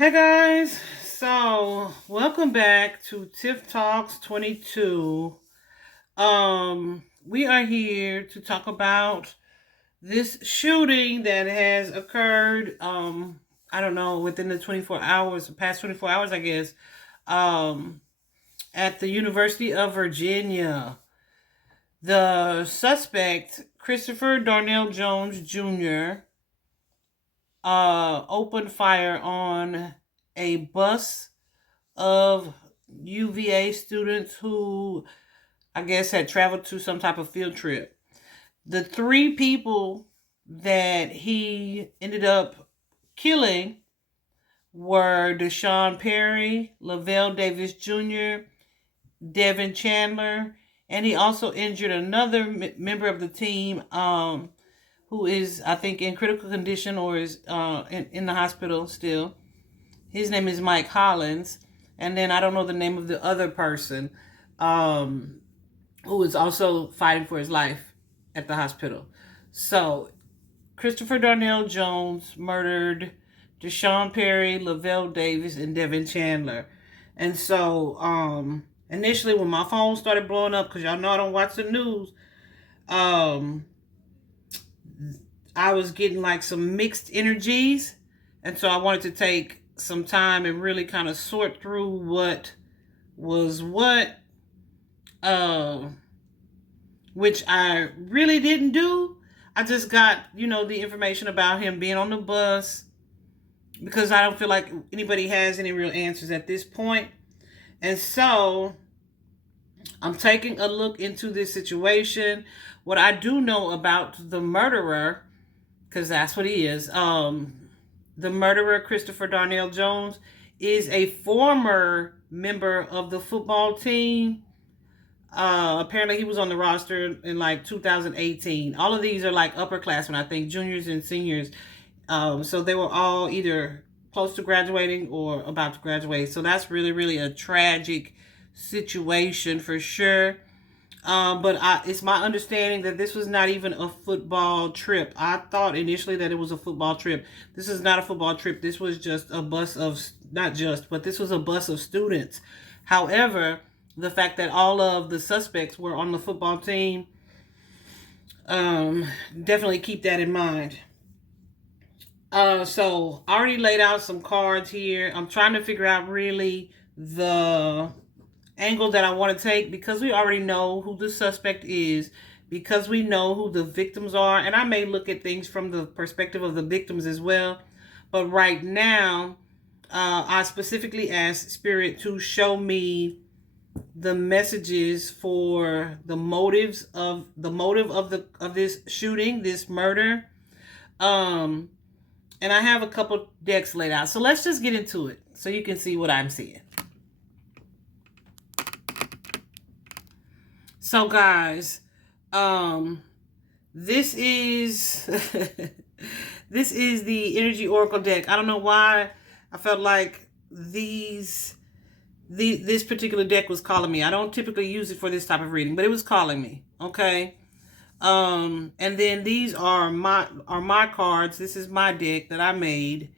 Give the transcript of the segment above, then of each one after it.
Hey guys, so welcome back to Tiff Talks 22. We are here to talk about this shooting that has occurred, I don't know, within the 24 hours, the past 24 hours, I guess, um, at the University of Virginia. The suspect, Christopher Darnell Jones Jr., opened fire on a bus of UVA students who I guess had traveled to some type of field trip. The three people that he ended up killing were Deshaun Perry, Lavelle Davis Jr., Devin Chandler, and he also injured another member of the team who is, I think, in critical condition or is in the hospital still. His name is Mike Hollins. And then I don't know the name of the other person um, who is also fighting for his life at the hospital. So Christopher Darnell Jones murdered Deshaun Perry, Lavelle Davis, and Devin Chandler. And so initially when my phone started blowing up, because y'all know I don't watch the news, um, I was getting like some mixed energies. And so I wanted to take some time and really kind of sort through what was what, uh, which I really didn't do. I just got, the information about him being on the bus because I don't feel like anybody has any real answers at this point. And so I'm taking a look into this situation. What I do know about the murderer, because that's what he is, the murderer, Christopher Darnell Jones, is a former member of the football team. Apparently, he was on the roster in like 2018. All of these are like upperclassmen, I think, juniors and seniors. So they were all either close to graduating or about to graduate. So that's really, really a tragic situation for sure. But it's my understanding that this was not even a football trip. I thought initially that it was a football trip. This is not a football trip. This was just a bus of, not just, but this was a bus of students. However, the fact that all of the suspects were on the football team, definitely keep that in mind. So I already laid out some cards here. I'm trying to figure out really the angle that I want to take because we already know who the suspect is, because we know who the victims are, and I may look at things from the perspective of the victims as well. But right now, I specifically asked Spirit to show me the messages for the motive of this shooting, this murder. Um, and I have a couple decks laid out. So let's just get into it so you can see what I'm seeing. So guys, this is this is the Energy Oracle deck. I don't know why I felt like this particular deck was calling me. I don't typically use it for this type of reading, but it was calling me. Okay. And then these are my cards. This is my deck that I made.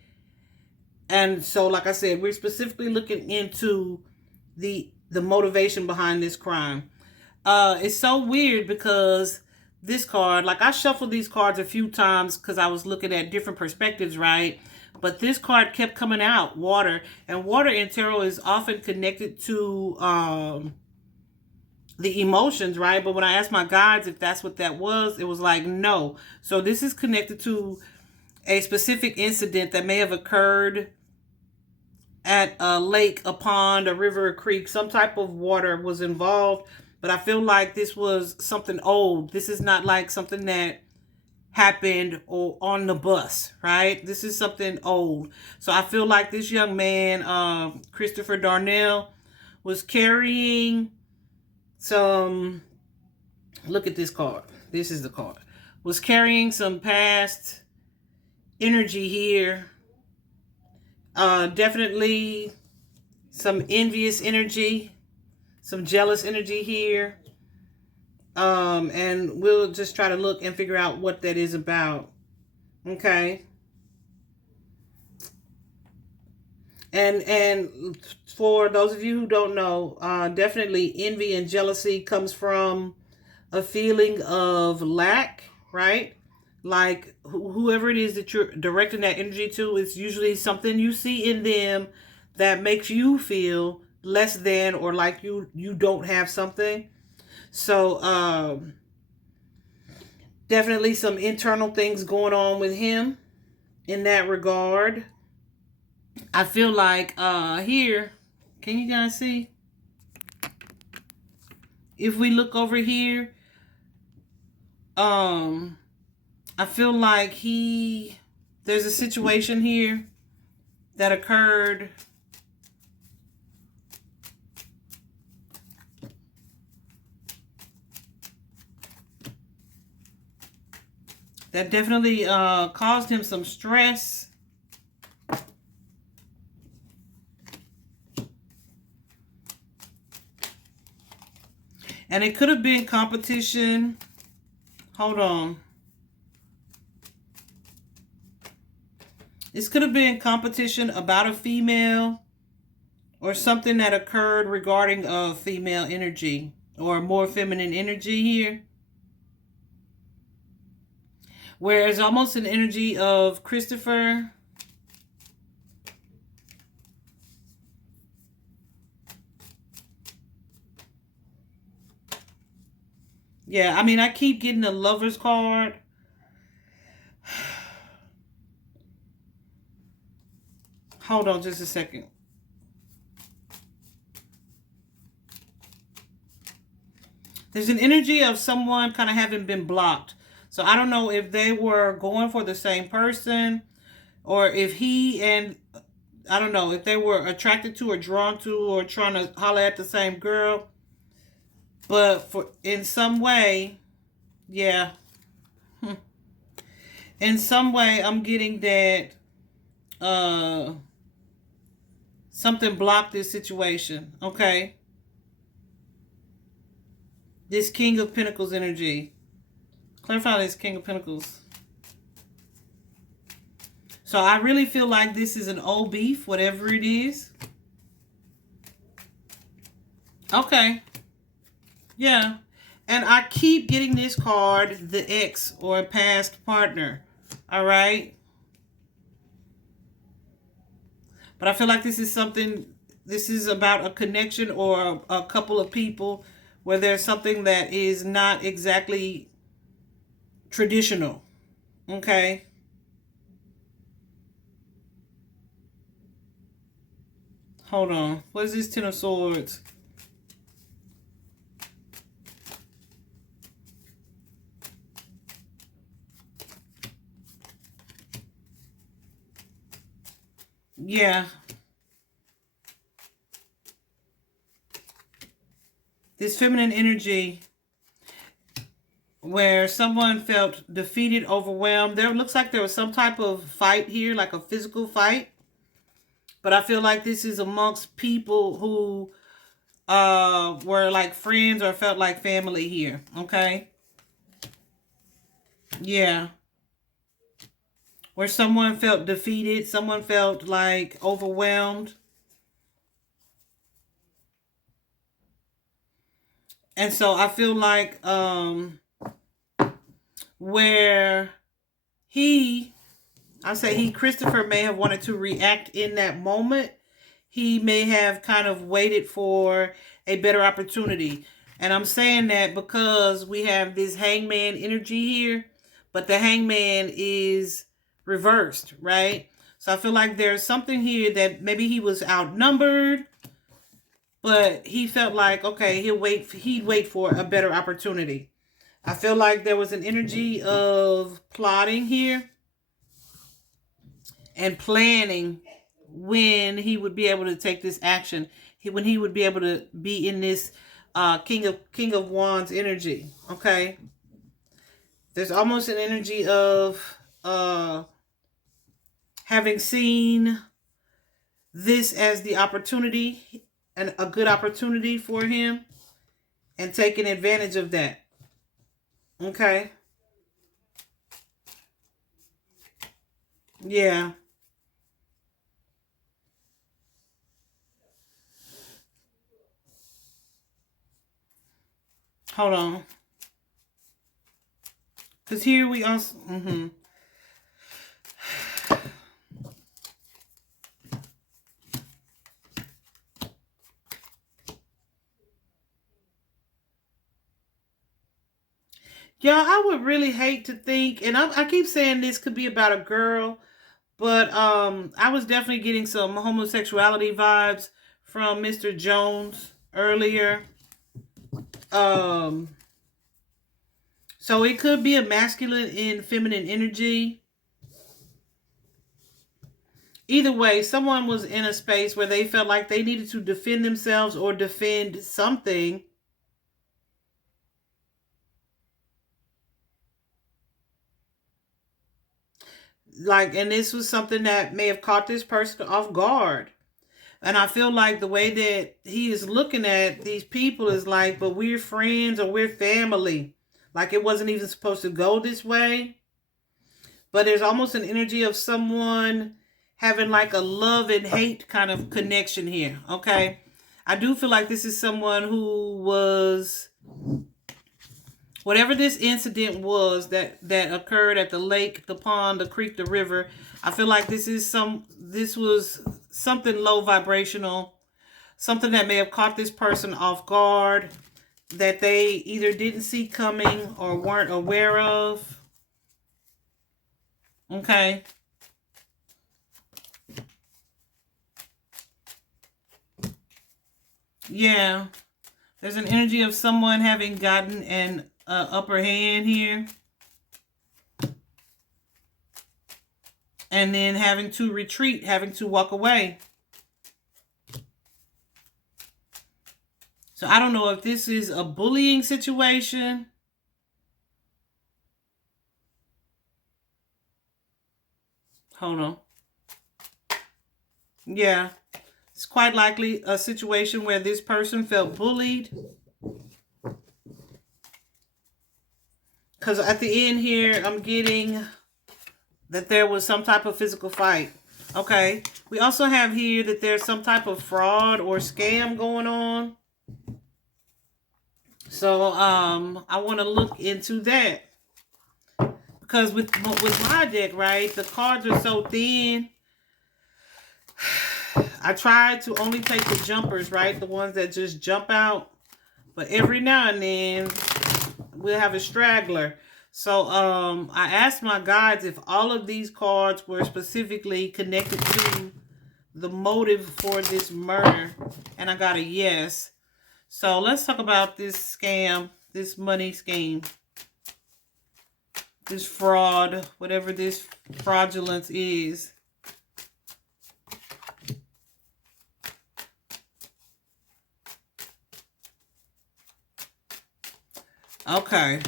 And so, like I said, we're specifically looking into the motivation behind this crime. It's so weird because this card, like I shuffled these cards a few times because I was looking at different perspectives, right? But this card kept coming out, water. And water in tarot is often connected to the emotions, right? But when I asked my guides if that's what that was, it was like, no. So this is connected to a specific incident that may have occurred at a lake, a pond, a river, a creek. Some type of water was involved. But I feel like this was something old. This is not like something that happened or on the bus, right? This is something old. So I feel like this young man, Christopher Darnell, was carrying some, look at this card. This is the card. Was carrying some past energy here. Definitely some envious energy, some jealous energy here. And we'll just try to look and figure out what that is about. Okay. And for those of you who don't know, definitely envy and jealousy comes from a feeling of lack, right? Like whoever it is that you're directing that energy to, it's usually something you see in them that makes you feel less than, or like you don't have something. So definitely some internal things going on with him in that regard. I feel like here, can you guys see? If we look over here, um I feel like there's a situation here that occurred that definitely caused him some stress. And it could have been competition. Hold on. This could have been competition about a female, or something that occurred regarding a female energy or more feminine energy here. Whereas almost an energy of Christopher. Yeah, I mean, I keep getting the Lover's card. Hold on just a second. There's an energy of someone kind of having been blocked. So I don't know if they were going for the same person, or if he and, I don't know, if they were attracted to or drawn to or trying to holler at the same girl. But for in some way, yeah. In some way I'm getting that uh something blocked this situation. Okay. This King of Pentacles energy. Clarify this King of Pentacles. So I really feel like this is an old beef, whatever it is. Okay. Yeah. And I keep getting this card, the ex or a past partner. All right. But I feel like this is about a connection or a couple of people where there's something that is not exactly traditional. Okay. Hold on. What is this Ten of Swords? Yeah. This feminine energy where someone felt defeated, overwhelmed. There looks like there was some type of fight here, like a physical fight. But I feel like this is amongst people who were like friends or felt like family here. Okay. Yeah. Where someone felt defeated, someone felt like overwhelmed. And so I feel like where Christopher may have wanted to react in that moment. He may have kind of waited for a better opportunity. And I'm saying that because we have this hangman energy here, but the hangman is reversed, right? So I feel like there's something here that maybe he was outnumbered, but he felt like, okay, he'd wait for a better opportunity. I feel like there was an energy of plotting here and planning when he would be able to take this action, when he would be able to be in this King of Wands energy. Okay, there's almost an energy of having seen this as the opportunity and a good opportunity for him and taking advantage of that. Okay. Yeah. Hold on. Because here we also... Yeah, I would really hate to think, and I keep saying this could be about a girl, but I was definitely getting some homosexuality vibes from Mr. Jones earlier. Um, so it could be a masculine and feminine energy. Either way, someone was in a space where they felt like they needed to defend themselves or defend something. Like, and this was something that may have caught this person off guard. And I feel like the way that he is looking at these people is like, but we're friends or we're family. Like it wasn't even supposed to go this way. But there's almost an energy of someone having like a love and hate kind of connection here. Okay. I do feel like this is someone who was, whatever this incident was that occurred at the lake, the pond, the creek, the river. I feel like this was something low vibrational, something that may have caught this person off guard, that they either didn't see coming or weren't aware of. Okay. Yeah. There's an energy of someone having gotten an upper hand here. And then having to retreat, having to walk away. So I don't know if this is a bullying situation. Hold on. Yeah. It's quite likely a situation where this person felt bullied. Because at the end here, I'm getting that there was some type of physical fight. Okay. We also have here that there's some type of fraud or scam going on. So I want to look into that. Because with my deck, right, the cards are so thin. I tried to only take the jumpers, right? The ones that just jump out. But every now and then, we'll have a straggler. So I asked my guides if all of these cards were specifically connected to the motive for this murder. And I got a yes. So let's talk about this scam, this money scheme. This fraud, whatever this fraudulence is. Okay.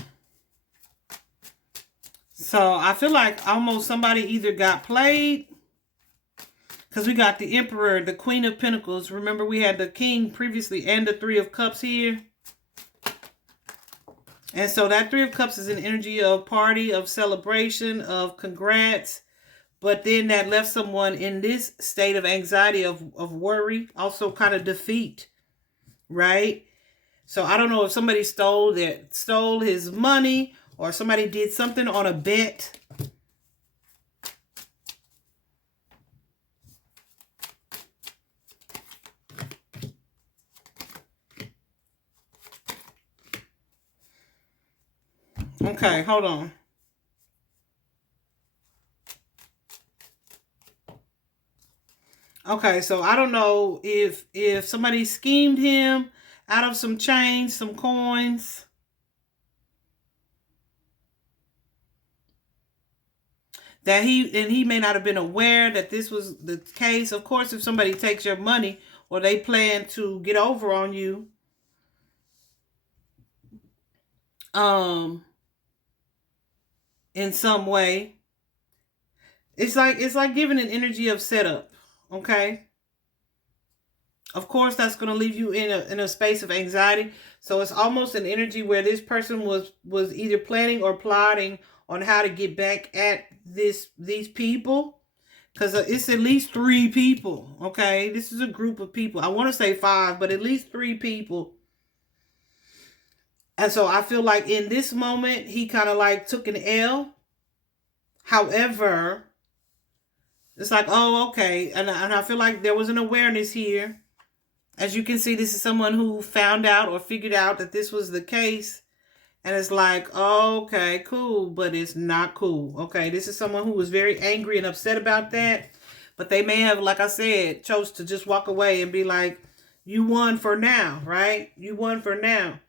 So I feel like almost somebody either got played, because we got the Emperor, the Queen of Pentacles. Remember we had the King previously and the Three of Cups here. And so that Three of Cups is an energy of party, of celebration, of congrats. But then that left someone in this state of anxiety, of worry, also kind of defeat, right? So I don't know if somebody stole his money or somebody did something on a bet. Okay, hold on. Okay, so I don't know if somebody schemed him out of some change, some coins. That he may not have been aware that this was the case. Of course, if somebody takes your money or they plan to get over on you, in some way, it's like giving an energy of setup. Okay. Of course, that's going to leave you in a space of anxiety. So it's almost an energy where this person was either planning or plotting on how to get back at these people. Because it's at least 3 people, okay? This is a group of people. I want to say 5, but at least 3 people. And so I feel like in this moment, he kind of like took an L. However, it's like, oh, okay. And I feel like there was an awareness here. As you can see, this is someone who found out or figured out that this was the case. And it's like, oh, okay, cool, but it's not cool. Okay, this is someone who was very angry and upset about that. But they may have, like I said, chose to just walk away and be like, you won for now, right? You won for now.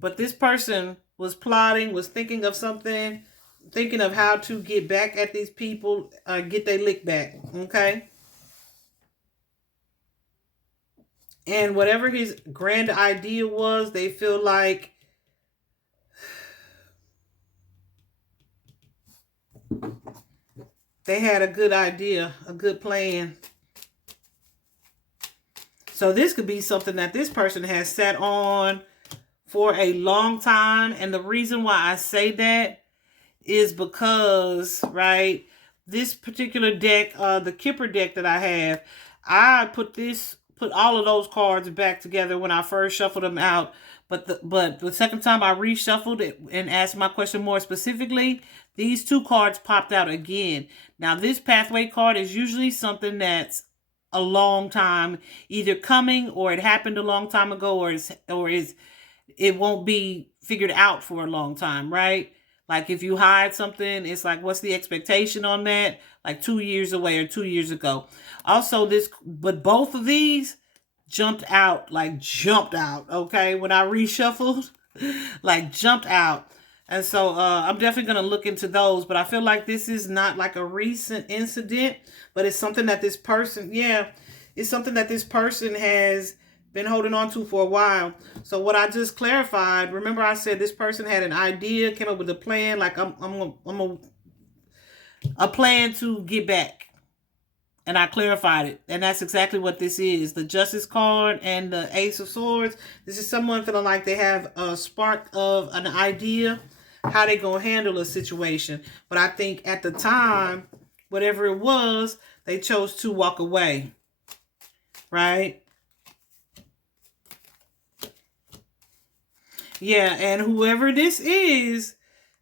But this person was plotting, was thinking of something, thinking of how to get back at these people, get their lick back, okay? And whatever his grand idea was, they feel like they had a good idea, a good plan. So this could be something that this person has sat on for a long time. And the reason why I say that is because, right, this particular deck, the Kipper deck that I have, I put all of those cards back together when I first shuffled them out. But the second time I reshuffled it and asked my question more specifically, these two cards popped out again. Now, this pathway card is usually something that's a long time either coming, or it happened a long time ago, or it won't be figured out for a long time, right? Like if you hide something, it's like, what's the expectation on that? Like 2 years away or 2 years ago. Also, but both of these jumped out, okay? When I reshuffled, like jumped out. And so I'm definitely going to look into those. But I feel like this is not like a recent incident, but it's something that this person, it's something that this person has been holding on to for a while. So what I just clarified, remember I said this person had an idea, came up with a plan, like a plan to get back. And I clarified it. And that's exactly what this is. The Justice card and the Ace of Swords. This is someone feeling like they have a spark of an idea how they going to handle a situation. But I think at the time, whatever it was, they chose to walk away. Right? Yeah, and whoever this is,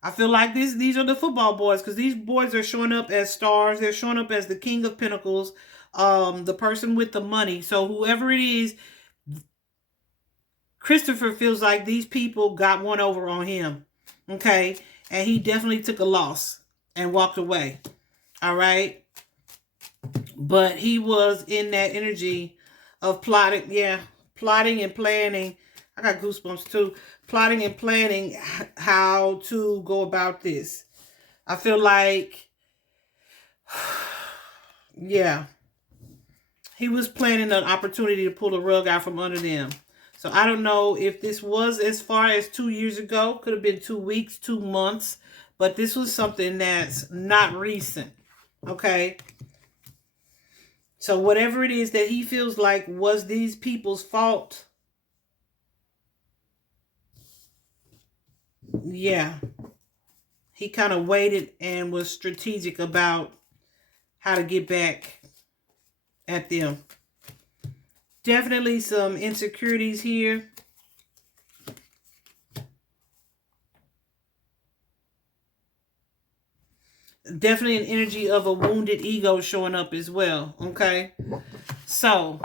I feel like these are the football boys, because these boys are showing up as stars. They're showing up as the King of Pentacles, the person with the money. So whoever it is, Christopher feels like these people got one over on him. Okay? And he definitely took a loss and walked away. All right? But he was in that energy of plotting. Yeah, plotting and planning. I got goosebumps too. Plotting and planning how to go about this. I feel like, yeah, he was planning an opportunity to pull the rug out from under them. So I don't know if this was as far as 2 years ago. Could have been 2 weeks, 2 months. But this was something that's not recent. Okay? So whatever it is that he feels like was these people's fault, yeah, he kind of waited and was strategic about how to get back at them. Definitely some insecurities here. Definitely an energy of a wounded ego showing up as well, okay? So,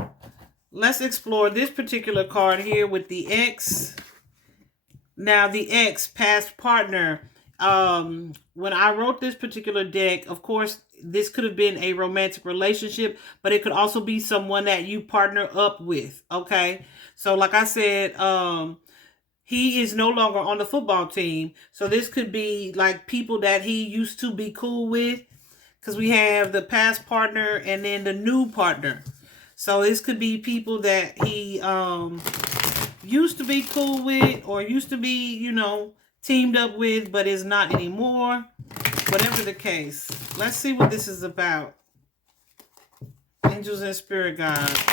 let's explore this particular card here with the X. Now, the X, past partner. When I wrote this particular deck, of course, this could have been a romantic relationship, but it could also be someone that you partner up with, okay? So, like I said, he is no longer on the football team. So this could be like people that he used to be cool with, because we have the past partner and then the new partner. So this could be people that he used to be cool with, or used to be, teamed up with, but is not anymore. Whatever the case. Let's see what this is about. Angels and spirit guides.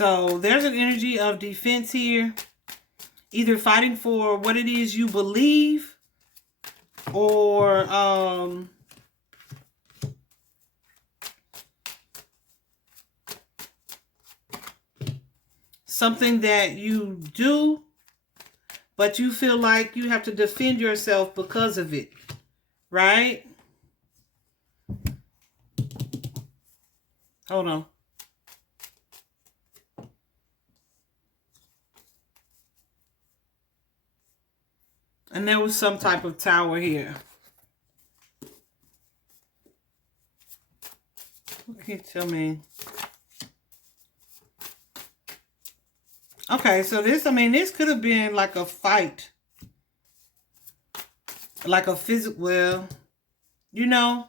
So there's an energy of defense here. Either fighting for what it is you believe, or something that you do, but you feel like you have to defend yourself because of it, right? Hold on. And there was some type of tower here. What can you tell me? Okay, so this, I mean, this could have been like a fight. Like a physical, well, you know.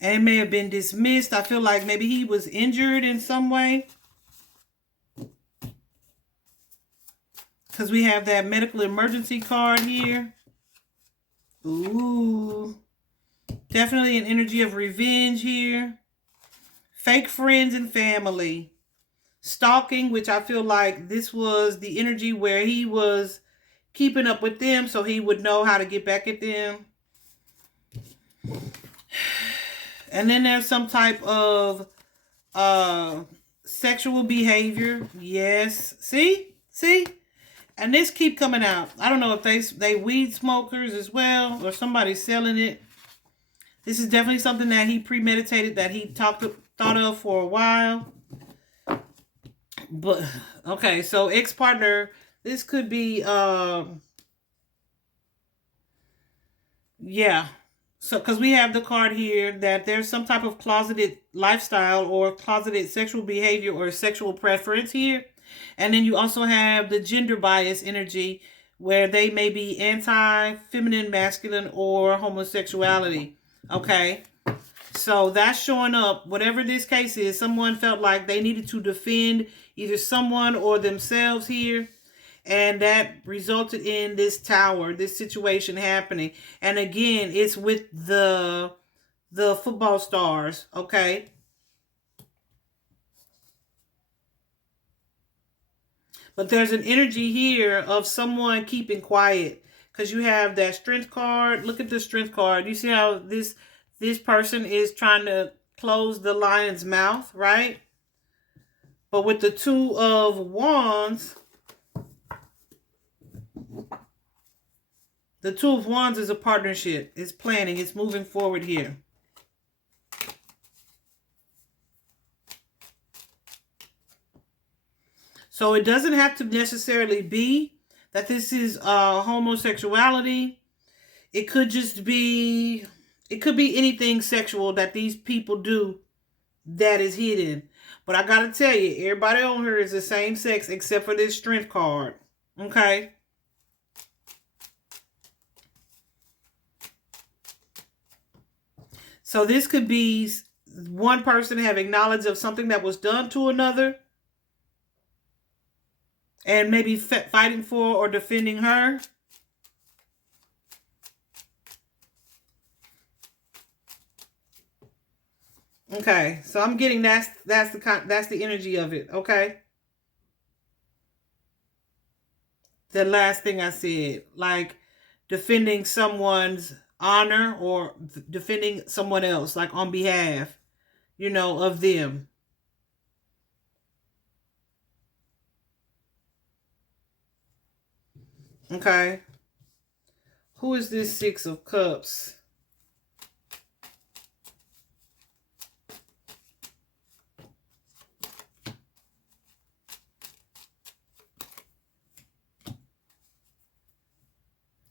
And it may have been dismissed. I feel like maybe he was injured in some way. Because we have that medical emergency card here. Ooh. Definitely an energy of revenge here. Fake friends and family. Stalking, which I feel like this was the energy where he was keeping up with them so he would know how to get back at them. And then there's some type of sexual behavior. Yes. See? And this keep coming out. I don't know if they weed smokers as well, or somebody's selling it. This is definitely something that he premeditated, that he thought of for a while. But okay, so ex-partner, this could be yeah. So because we have the card here that there's some type of closeted lifestyle or closeted sexual behavior or sexual preference here. And then you also have the gender bias energy where they may be anti-feminine, masculine, or homosexuality. Okay. So that's showing up. Whatever this case is, someone felt like they needed to defend either someone or themselves here. And that resulted in this tower, this situation happening. And again, it's with the football stars. Okay. But there's an energy here of someone keeping quiet. Because you have that strength card. Look at the strength card. You see how this person is trying to close the lion's mouth, right? But with the Two of Wands, the Two of Wands is a partnership. It's planning. It's moving forward here. So it doesn't have to necessarily be that this is homosexuality. It could just be, it could be anything sexual that these people do that is hidden. But I gotta tell you, everybody on here is the same sex except for this strength card. Okay? So this could be one person having knowledge of something that was done to another, and maybe fighting for or defending her. Okay, so I'm getting that's the energy of it. Okay, the last thing I said, like defending someone's honor or defending someone else, like on behalf, you know, of them. Okay, who is this Six of Cups?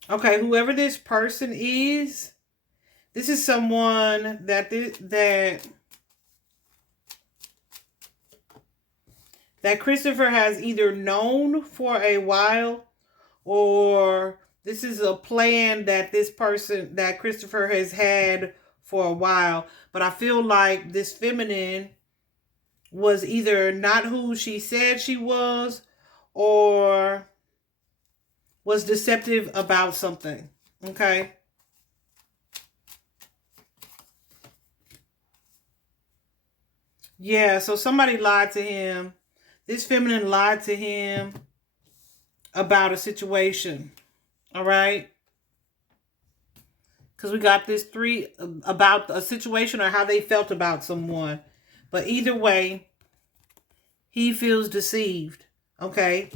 Okay, whoever this person is, this is someone that Christopher has either known for a while, or this is a plan that this person, that Christopher has had for a while. But I feel like this feminine was either not who she said she was, or was deceptive about something. Okay. Yeah, so somebody lied to him. This feminine lied to him about a situation. All right? Because we got this three about a situation or how they felt about someone. But either way, he feels deceived. Okay?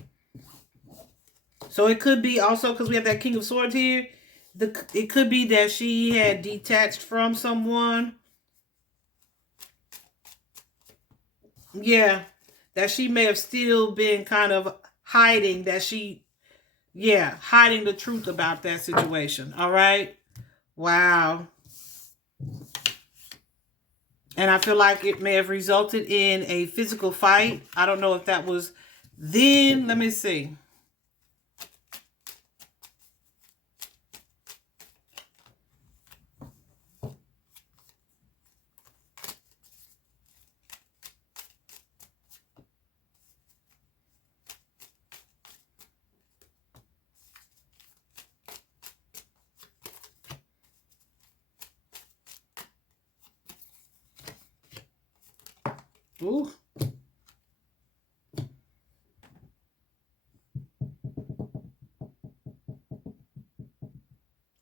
So it could be also because we have that King of Swords here. It could be that she had detached from someone. Yeah. That she may have still been kind of hiding hiding the truth about that situation. All right. Wow. And I feel like it may have resulted in a physical fight. I don't know if that was then. Let me see. Ooh.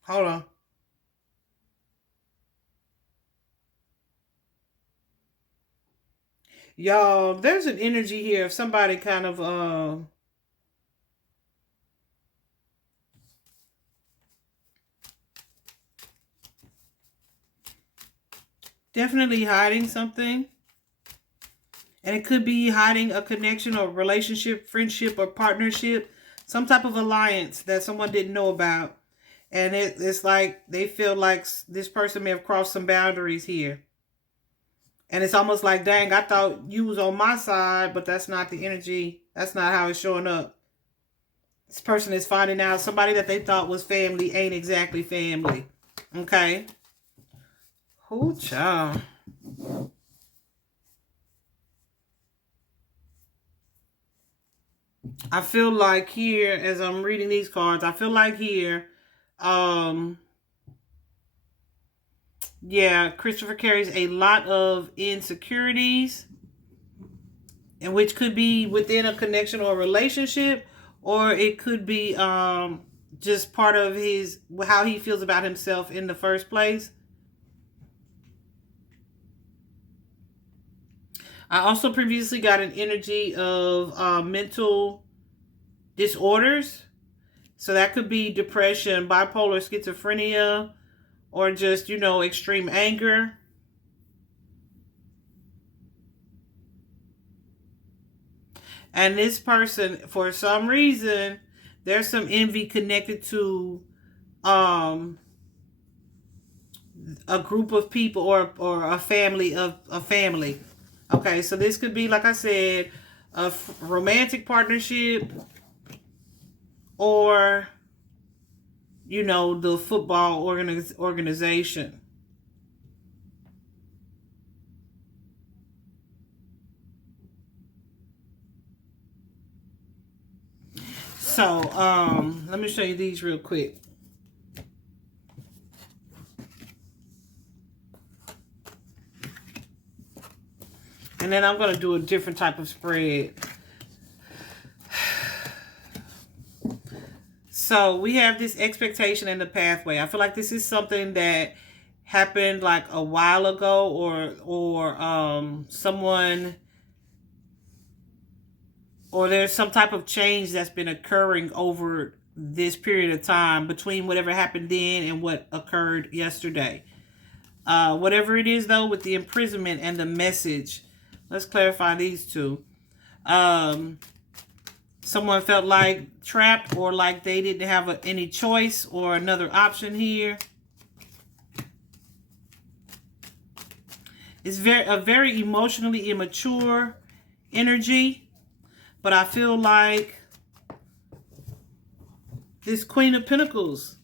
Hold on. Y'all, there's an energy here of somebody kind of definitely hiding something. And it could be hiding a connection or relationship, friendship, or partnership, some type of alliance that someone didn't know about. And it's like they feel like this person may have crossed some boundaries here. And it's almost like, dang, I thought you was on my side, but that's not the energy. That's not how it's showing up. This person is finding out somebody that they thought was family ain't exactly family. Okay. Who child? I feel like here, as I'm reading these cards, I feel like here, um, yeah, Christopher carries a lot of insecurities, and which could be within a connection or a relationship, or it could be just part of his how he feels about himself in the first place. I also previously got an energy of mental disorders. So that could be depression, bipolar schizophrenia, or just, extreme anger. And this person, for some reason, there's some envy connected to um, a group of people or a family of a family. Okay, so this could be, like I said, a romantic partnership or, the football organization. So, let me show you these real quick. And then I'm going to do a different type of spread. So we have this expectation in the pathway. I feel like this is something that happened like a while ago, or someone, or there's some type of change that's been occurring over this period of time between whatever happened then and what occurred yesterday. Whatever it is, though, with the imprisonment and the message, let's clarify these two. Someone felt like trapped or like they didn't have any choice or another option here. It's a very emotionally immature energy, but I feel like this Queen of Pentacles,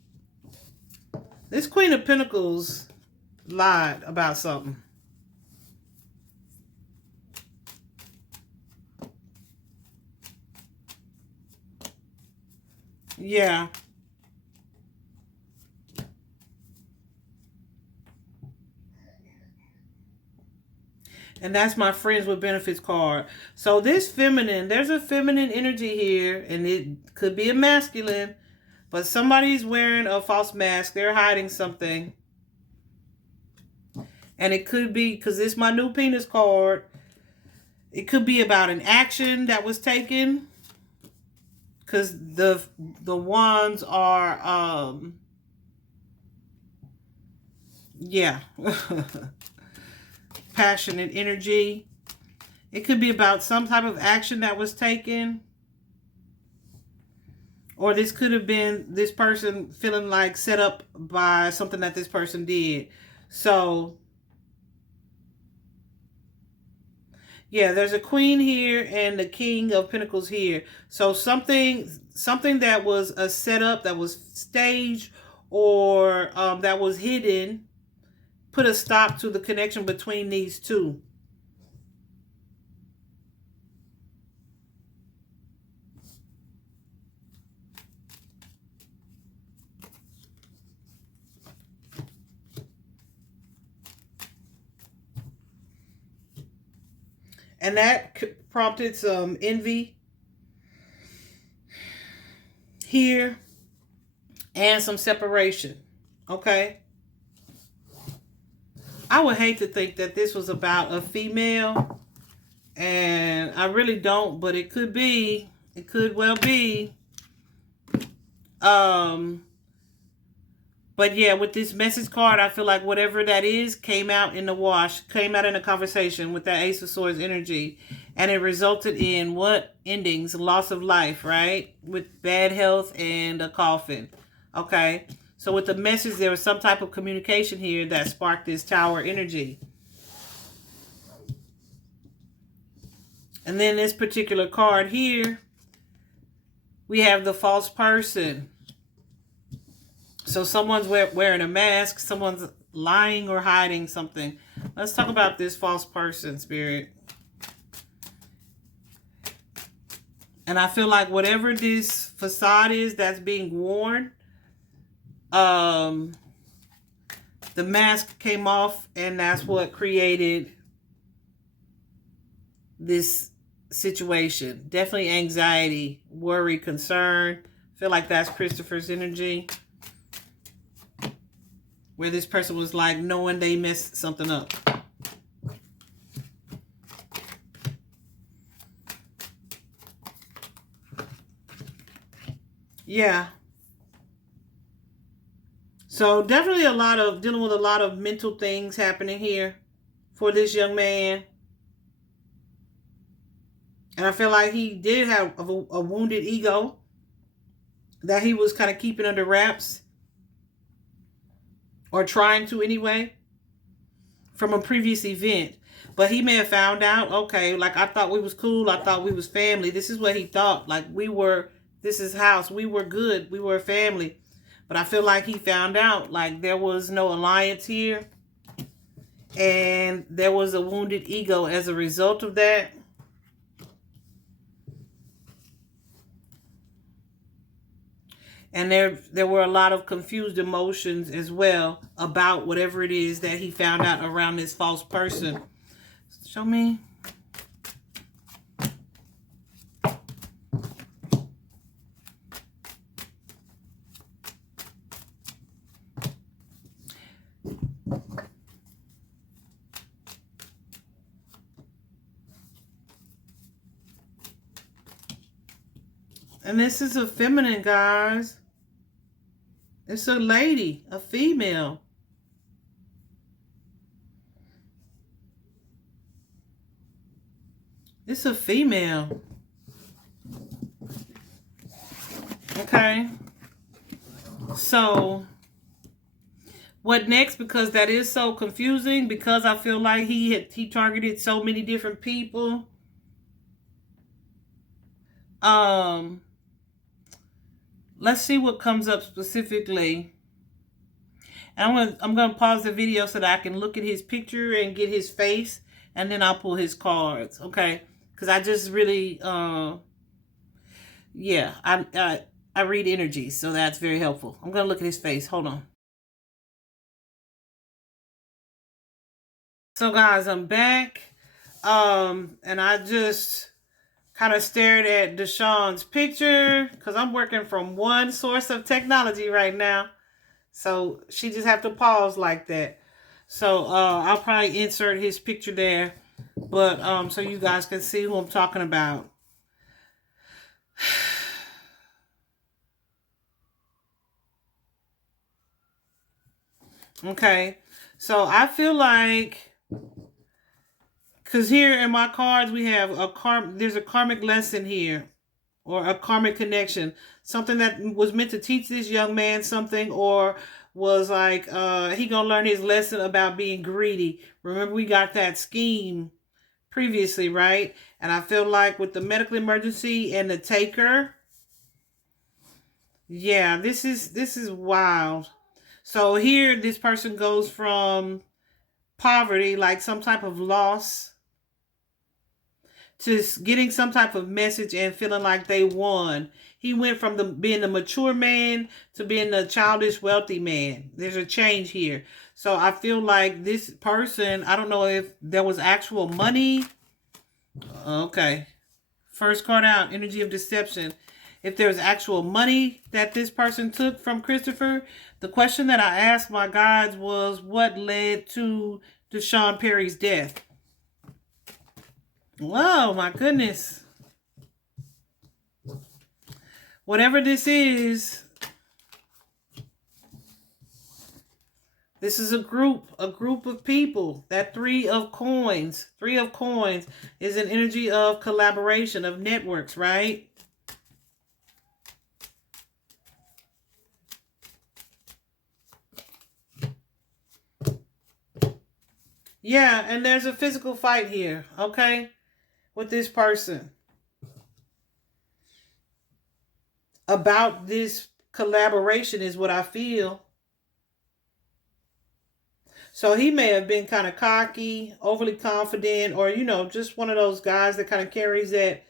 lied about something. Yeah. And that's my friends with benefits card. So this feminine, there's a feminine energy here, and it could be a masculine, but somebody's wearing a false mask. They're hiding something. And it could be, because it's my new penis card, it could be about an action that was taken. Because the wands are, yeah. Passionate energy. It could be about some type of action that was taken. Or this could have been this person feeling like set up by something that this person did. So, yeah, there's a queen here and the king of pentacles here. So something that was a setup, that was staged, or that was hidden, put a stop to the connection between these two. And that prompted some envy here and some separation. Okay? I would hate to think that this was about a female, and I really don't, but it could be. It could well be. But yeah, with this message card, I feel like whatever that is came out in the wash, came out in a conversation with that Ace of Swords energy. And it resulted in what? Endings, loss of life, right? With bad health and a coffin. Okay. So with the message, there was some type of communication here that sparked this Tower energy. And then this particular card here, we have the false person. So someone's wearing a mask, someone's lying or hiding something. Let's talk about this false person, Spirit. And I feel like whatever this facade is that's being worn, the mask came off, and that's what created this situation. Definitely anxiety, worry, concern. I feel like that's Christopher's energy, where this person was like knowing they messed something up. Yeah. So definitely dealing with a lot of mental things happening here for this young man. And I feel like he did have a wounded ego that he was kind of keeping under wraps, or trying to anyway, from a previous event. But he may have found out, okay, like, I thought we was cool. I thought we was family. This is what he thought. Like, this is house. We were good. We were a family. But I feel like he found out, like, there was no alliance here. And there was a wounded ego as a result of that. And there were a lot of confused emotions as well about whatever it is that he found out around this false person. Show me. And this is a feminine, guys. It's a lady, a female. It's a female. Okay. So, what next? Because that is so confusing. Because I feel like he targeted so many different people. Let's see what comes up specifically. And I'm gonna pause the video so that I can look at his picture and get his face, and then I'll pull his cards. Okay? Because I just really, yeah, I read energy, so that's very helpful. I'm gonna look at his face. Hold on. So guys, I'm back. And I just kind of stared at Deshawn's picture because I'm working from one source of technology right now. So she just have to pause like that. So I'll probably insert his picture there. But so you guys can see who I'm talking about. Okay. So I feel like, because here in my cards we have there's a karmic lesson here, or a karmic connection, something that was meant to teach this young man something, or was like he gonna learn his lesson about being greedy. Remember, we got that scheme previously, right? And I feel like with the medical emergency and the taker, yeah, this is wild. So here this person goes from poverty, like some type of loss, to getting some type of message and feeling like they won. He went from being the mature man to being the childish, wealthy man. There's a change here. So I feel like this person, I don't know if there was actual money. Okay. First card out, energy of deception. If there's actual money that this person took from Christopher, the question that I asked my guides was, what led to Deshaun Perry's death? Whoa, my goodness. Whatever this is a group of people. That Three of Coins is an energy of collaboration, of networks, right? Yeah, and there's a physical fight here, okay, with this person about this collaboration is what I feel. So he may have been kind of cocky, overly confident, or, just one of those guys that kind of carries that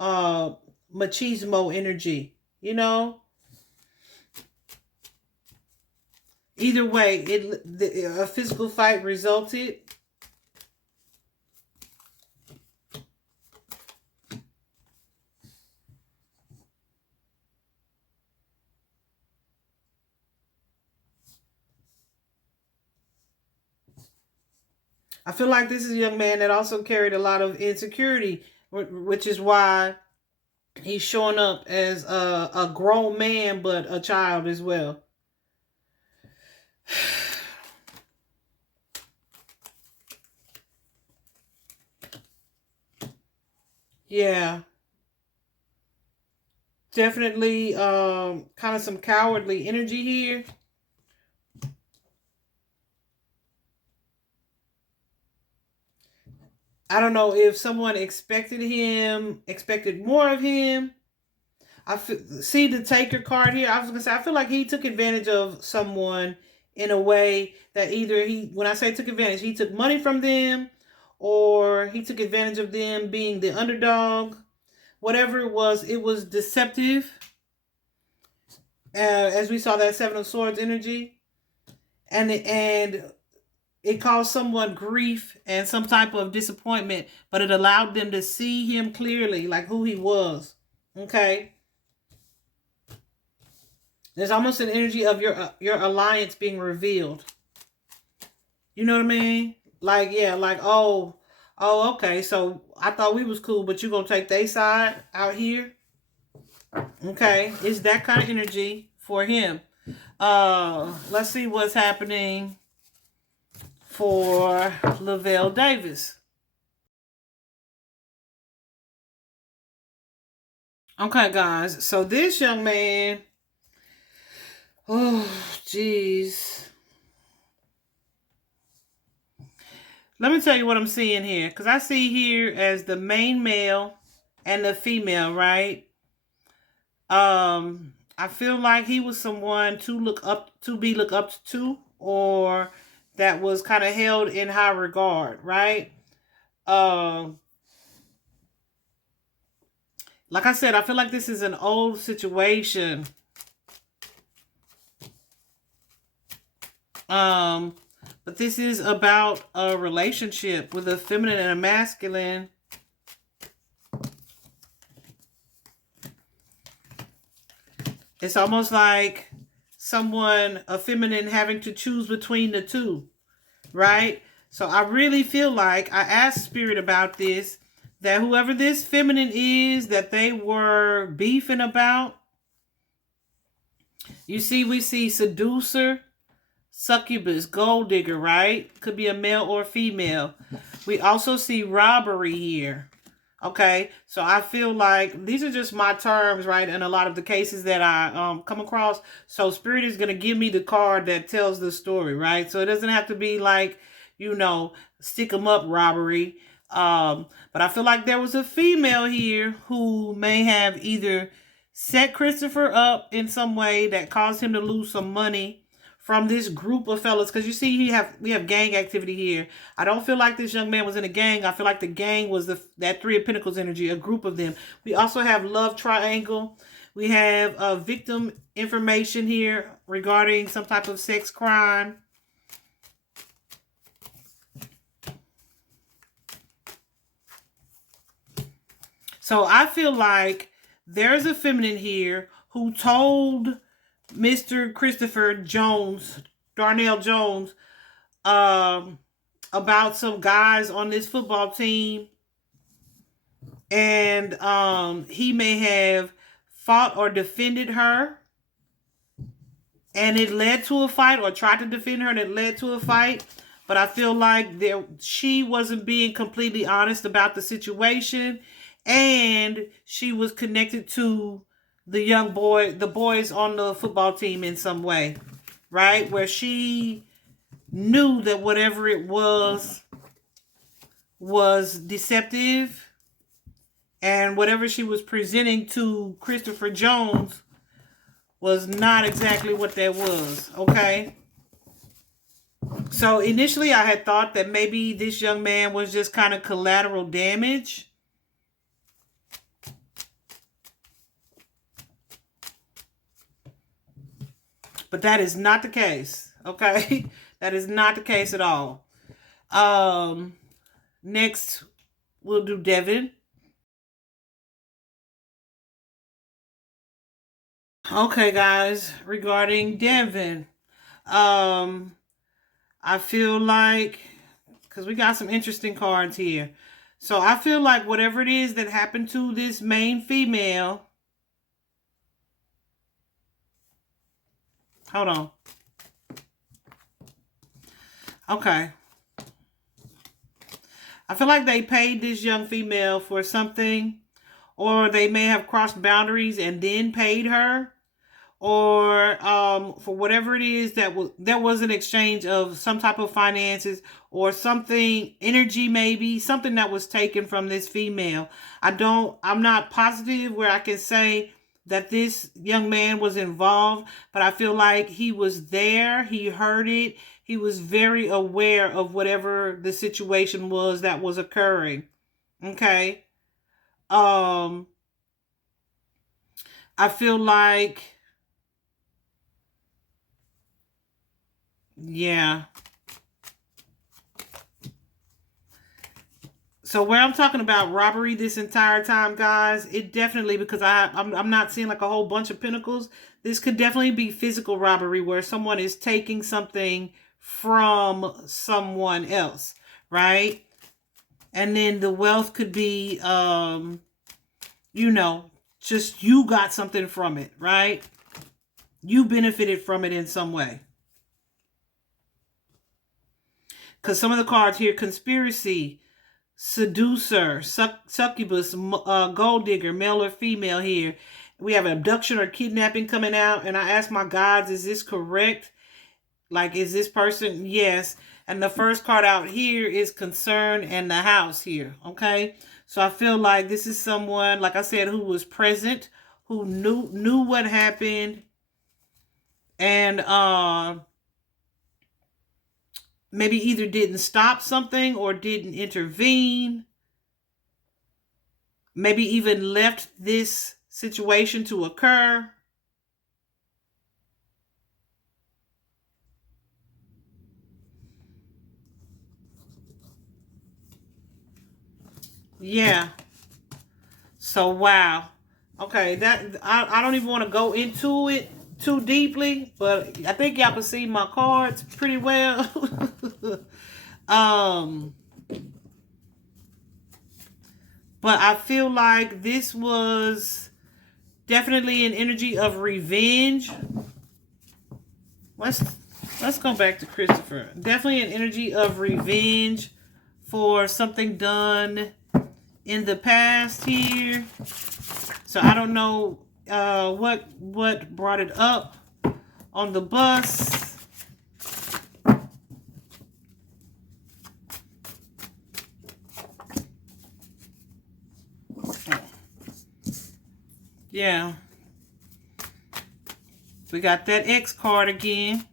machismo energy, Either way, a physical fight resulted. I feel like this is a young man that also carried a lot of insecurity, which is why he's showing up as a grown man, but a child as well. Yeah. Definitely kind of some cowardly energy here. I don't know if someone expected more of him. See the taker card here. I was gonna say, I feel like he took advantage of someone in a way that either when I say took advantage, he took money from them, or he took advantage of them being the underdog. Whatever it was deceptive. As we saw that Seven of Swords energy, and it caused someone grief and some type of disappointment, but it allowed them to see him clearly, like who he was. Okay. There's almost an energy of your alliance being revealed. You know what I mean? Like, yeah, like, okay, so I thought we was cool, but you gonna take their side out here? Okay, it's that kind of energy for him. Let's see what's happening for Lavelle Davis. Okay, guys, so this young man, oh, jeez. Let me tell you what I'm seeing here, because I see here as the main male and the female, right? I feel like he was someone to be looked up to, or that was kind of held in high regard, right? Like I said, I feel like this is an old situation. But But this is about a relationship with a feminine and a masculine. It's almost like someone, a feminine, having to choose between the two, right? So I really feel like I asked Spirit about this, that whoever this feminine is that they were beefing about, you see, we see seducer, succubus, gold digger, right? Could be a male or female. We also see robbery here. Okay, so I feel like these are just my terms, right? In a lot of the cases that I come across. So Spirit is going to give me the card that tells the story, right? So it doesn't have to be like, stick 'em up robbery. But I feel like there was a female here who may have either set Christopher up in some way that caused him to lose some money from this group of fellas, because you see we have gang activity here. I don't feel like this young man was in a gang. I feel like the gang was that Three of Pentacles energy, a group of them. We also have love triangle. We have victim information here regarding some type of sex crime. So I feel like there's a feminine here who told Mr. Christopher Jones, Darnell Jones, about some guys on this football team, and he may have fought or defended her, and it led to a fight, or tried to defend her and it led to a fight. But I feel like she wasn't being completely honest about the situation, and she was connected to the boys on the football team in some way, right? Where she knew that whatever it was deceptive, and whatever she was presenting to Christopher Jones was not exactly what that was, okay? So initially I had thought that maybe this young man was just kind of collateral damage. But that is not the case, okay? That is not the case at all. Next, we'll do Devin. Okay, guys, regarding Devin, I feel like, because we got some interesting cards here. So I feel like whatever it is that happened to this main female. Hold on. Okay. I feel like they paid this young female for something, or they may have crossed boundaries and then paid her, or for whatever it is there was an exchange of some type of finances or something, energy, maybe something that was taken from this female. I'm not positive where I can say that this young man was involved, but I feel like he was there, he heard it, he was very aware of whatever the situation was that was occurring. Okay. I feel like, yeah. So where I'm talking about robbery this entire time, guys, it definitely, because I'm not seeing like a whole bunch of pentacles. This could definitely be physical robbery where someone is taking something from someone else, right? And then the wealth could be, just you got something from it, right? You benefited from it in some way. Because some of the cards here, conspiracy, seducer, succubus, gold digger, male or female here. We have abduction or kidnapping coming out. And I ask my gods, is this correct? Like, is this person? Yes. And the first card out here is concern and the house here. Okay. So I feel like this is someone, like I said, who was present, who knew what happened. And maybe either didn't stop something or didn't intervene. Maybe even left this situation to occur. Yeah. So, wow. Okay, that I don't even want to go into it too deeply, but I think y'all can see my cards pretty well. um, but I feel like this was definitely an energy of revenge. Let's let's go back to Christopher. Definitely an energy of revenge for something done in the past here. So I don't know what brought it up on the bus. Yeah. We got that X card again.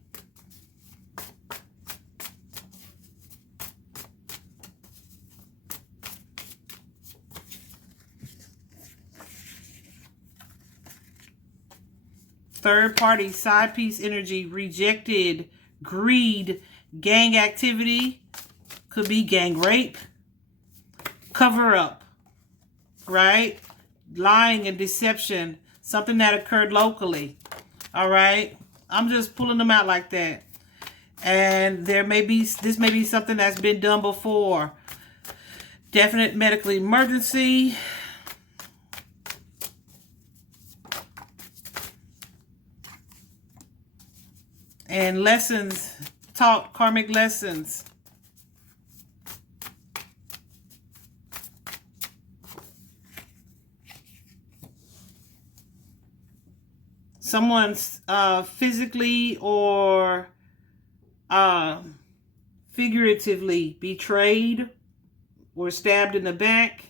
Third party, side piece energy, rejected, greed, gang activity, could be gang rape, cover up, right? Lying and deception, something that occurred locally, all right? I'm just pulling them out like that. And this may be something that's been done before. Definite medical emergency. And lessons taught, karmic lessons. Someone's physically or figuratively betrayed or stabbed in the back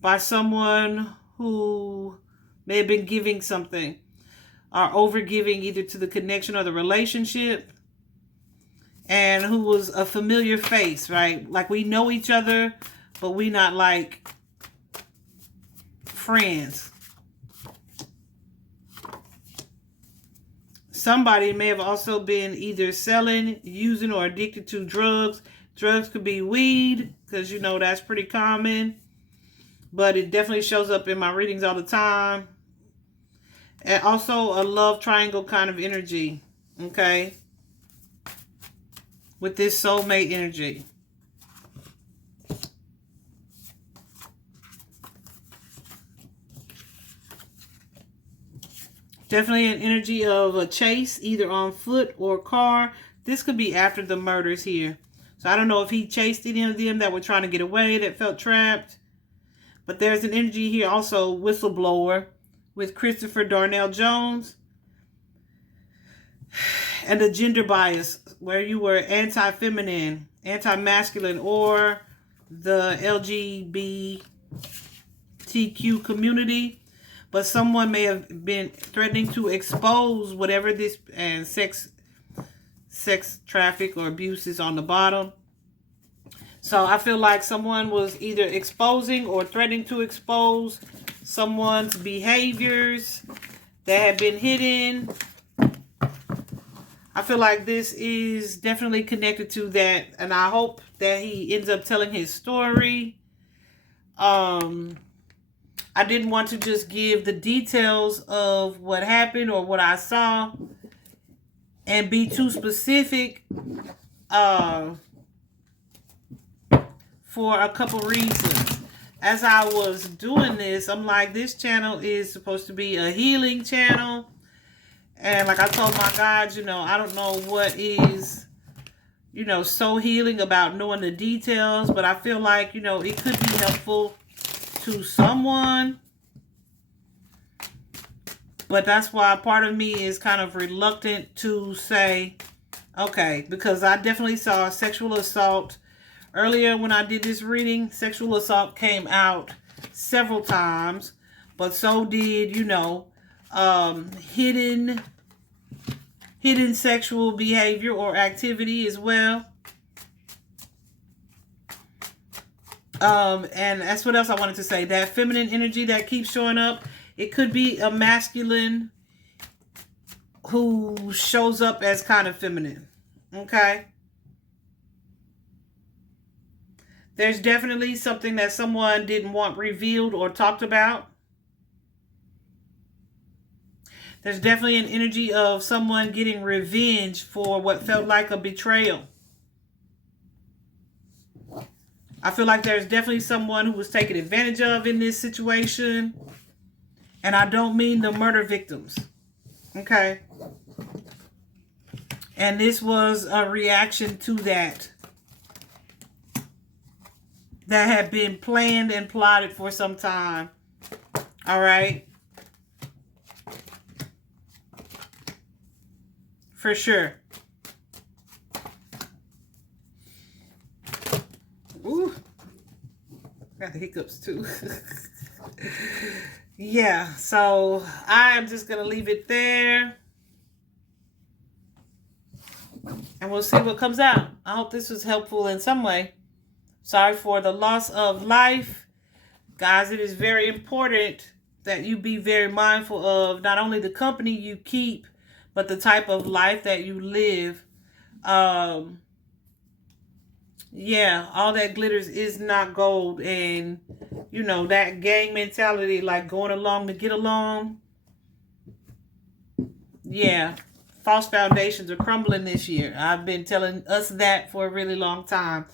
by someone who may have been giving something or over giving either to the connection or the relationship, and who was a familiar face, right? Like we know each other, but we not like friends. Somebody may have also been either selling, using, or addicted to drugs. Drugs could be weed, because you know that's pretty common. But it definitely shows up in my readings all the time. And also a love triangle kind of energy, okay? With this soulmate energy. Definitely an energy of a chase, either on foot or car. This could be after the murders here. So I don't know if he chased any of them that were trying to get away, that felt trapped. But there's an energy here also, whistleblower, with Christopher Darnell Jones. And the gender bias, where you were anti-feminine, anti-masculine, or the LGBTQ community. But someone may have been threatening to expose whatever this, and sex traffic or abuse is on the bottom. So I feel like someone was either exposing or threatening to expose someone's behaviors that have been hidden. I feel like this is definitely connected to that, and I hope that he ends up telling his story. I didn't want to just give the details of what happened or what I saw and be too specific for a couple reasons. As I was doing this, I'm like, this channel is supposed to be a healing channel. And like I told my guides, you know, I don't know what is, you know, so healing about knowing the details. But I feel like, you know, it could be helpful to someone. But that's why part of me is kind of reluctant to say, okay, because I definitely saw sexual assault. Earlier when I did this reading, sexual assault came out several times, but so did, you know, hidden sexual behavior or activity as well. And that's what else I wanted to say. That feminine energy that keeps showing up, it could be a masculine who shows up as kind of feminine. Okay? There's definitely something that someone didn't want revealed or talked about. There's definitely an energy of someone getting revenge for what felt like a betrayal. I feel like there's definitely someone who was taken advantage of in this situation. And I don't mean the murder victims. Okay? And this was a reaction to that had been planned and plotted for some time. All right? For sure. Ooh. Got the hiccups too. Yeah, so I'm just going to leave it there. And we'll see what comes out. I hope this was helpful in some way. Sorry for the loss of life. Guys, it is very important that you be very mindful of not only the company you keep, but the type of life that you live. Yeah, all that glitters is not gold. And, you know, that gang mentality, like going along to get along. Yeah, false foundations are crumbling this year. I've been telling us that for a really long time.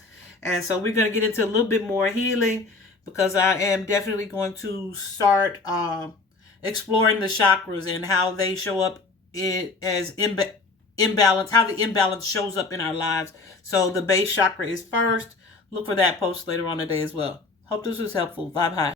And so we're going to get into a little bit more healing, because I am definitely going to start exploring the chakras and how they show up as imbalance, how the imbalance shows up in our lives. So the base chakra is first. Look for that post later on today as well. Hope this was helpful. Bye bye.